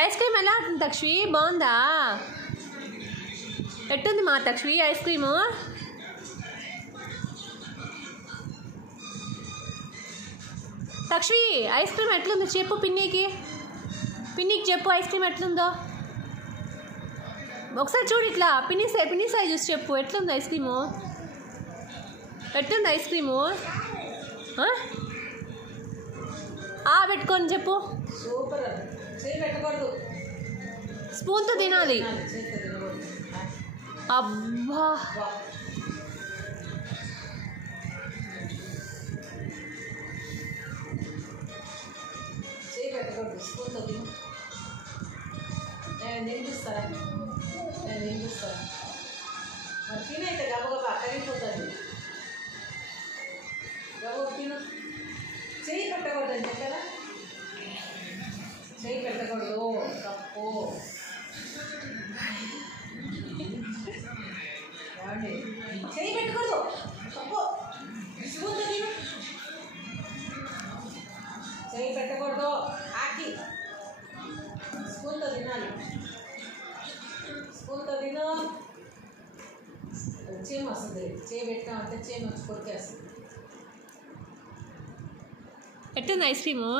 Ice cream ఎలా ఉంటుంది తక్షి? బాగుందా? ఎట్టుంది మా తక్షి ఐస్ క్రీము? తక్షి ఐస్ క్రీమ్ ఎట్లుందో చెప్పు పిన్నికి చెప్పు ఐస్ క్రీమ్ ఎట్లుందో ఒకసారి చూడు. ఇట్లా పిన్ని సైజ్ చూసి చెప్పు ఎట్లుంది ఐస్ క్రీము? ఎట్లుంది ఐస్ క్రీము? పెట్టుకొని చెప్పు. స్పూన్తో తినాలి. అబ్బా స్పూన్తో తిను. నేను చూస్తారా మరి తినైతే గబగబా కరిగిపోతుంది. గబగబ తిను. చెయ్యి పెట్టకూడదని చెప్పారా? చెయ్యి పెట్టకూడదు, తప్పు. చెయ్యి పెట్టకూడదు, తప్పు. స్పూన్తో తిను. చెయ్యి పెట్టకూడదు, ఆకి స్పూన్తో తినాలి. స్పూన్తో తిను. చీమ వస్తుంది. చేయి పెట్టామంటే చీమ వచ్చి కొరికేస్తుంది. ఎట్టుంది ఐస్ క్రీము?